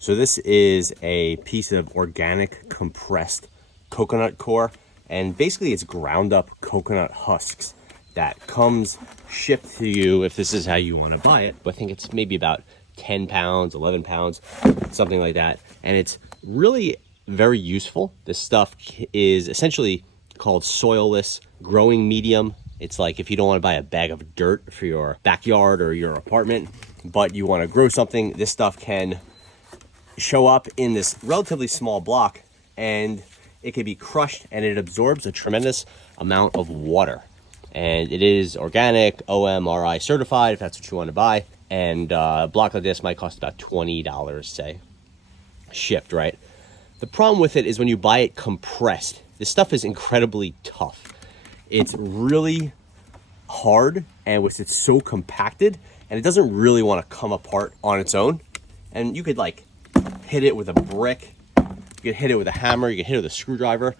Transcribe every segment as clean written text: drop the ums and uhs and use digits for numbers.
So this is a piece of organic compressed coconut core, and basically it's ground up coconut husks that comes shipped to you if this is how you want to buy it. But I think it's maybe about 10 pounds, 11 pounds, something like that. And it's really very useful. This stuff is essentially called soilless growing medium. It's like if you don't want to buy a bag of dirt for your backyard or your apartment, but you want to grow something, this stuff can show up in this relatively small block, and it can be crushed and it absorbs a tremendous amount of water. And it is organic, OMRI certified, if that's what you want to buy. And a block like this might cost about $20, say, shipped, right? The problem with it is when you buy it compressed, this stuff is incredibly tough. It's really hard, and it's so compacted, and it doesn't really want to come apart on its own. And you could like hit it with a brick, you could hit it with a hammer, you could hit it with a screwdriver,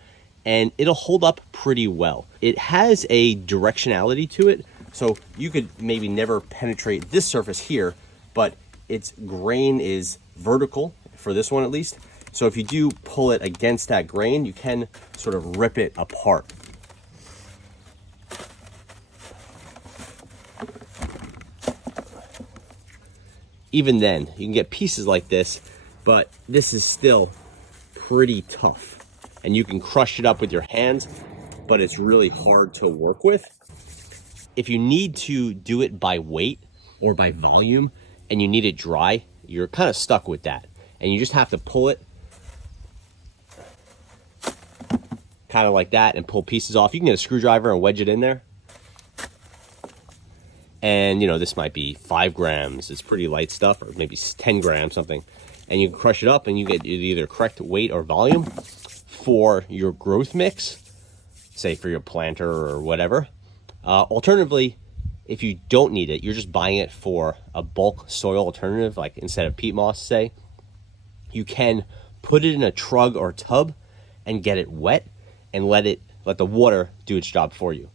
and it'll hold up pretty well. It has a directionality to it, so you could maybe never penetrate this surface here, but its grain is vertical, for this one at least. So if you do pull it against that grain, you can sort of rip it apart. Even then, you can get pieces like this, but this is still pretty tough. And you can crush it up with your hands, but it's really hard to work with. If you need to do it by weight or by volume and you need it dry, you're kind of stuck with that. And you just have to pull it kind of like that and pull pieces off. You can get a screwdriver and wedge it in there. And, you know, this might be 5 grams. It's pretty light stuff, or maybe 10 grams, something. And you can crush it up and you get either correct weight or volume for your growth mix, say for your planter or whatever. Alternatively, if you don't need it, you're just buying it for a bulk soil alternative, like instead of peat moss, say, you can put it in a trug or tub and get it wet and let the water do its job for you.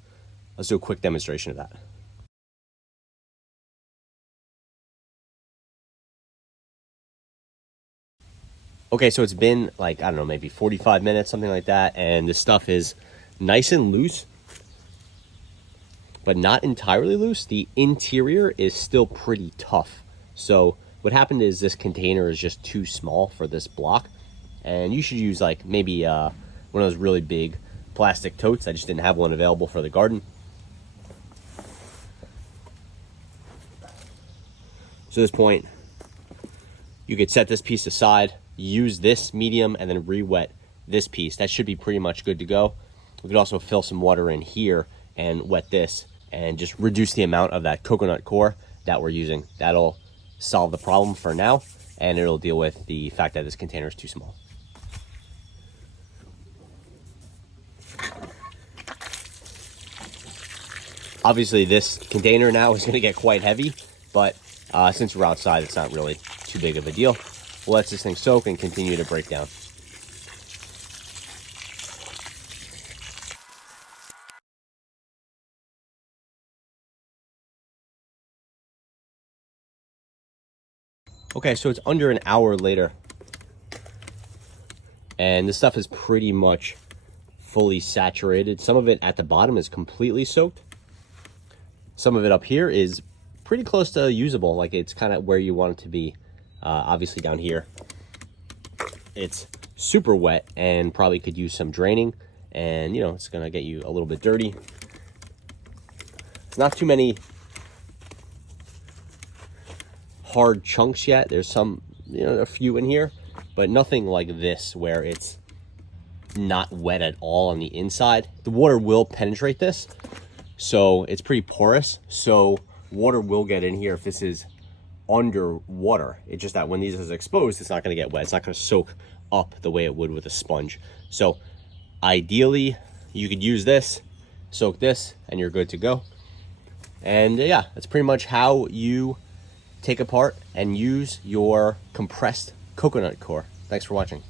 Let's do a quick demonstration of that. Okay, so it's been like, I don't know, maybe 45 minutes, something like that, and this stuff is nice and loose, but not entirely loose. The interior is still pretty tough. So what happened is this container is just too small for this block, and you should use like maybe one of those really big plastic totes. I just didn't have one available for the garden. So at this point, you could set this piece aside, use this medium, and then re-wet this piece. That should be pretty much good to go. We could also fill some water in here and wet this and just reduce the amount of that coconut core that we're using. That'll solve the problem for now, and it'll deal with the fact that this container is too small. Obviously this container now is going to get quite heavy, but since we're outside, it's not really too big of a deal. We'll let this thing soak and continue to break down. Okay, so it's under an hour later, and this stuff is pretty much fully saturated. Some of it at the bottom is completely soaked. Some of it up here is pretty close to usable, like it's kind of where you want it to be. Obviously down here, it's super wet and probably could use some draining, and you know, it's gonna get you a little bit dirty. It's not too many hard chunks yet. There's some, you know, a few in here, but nothing like this where it's not wet at all on the inside. The water will penetrate this, so it's pretty porous, so water will get in here if this is underwater. It's just that when these is exposed, it's not going to get wet. It's not going to soak up the way it would with a sponge. So ideally you could use this, soak this, and you're good to go. And yeah, that's pretty much how you take apart and use your compressed coconut core. Thanks for watching.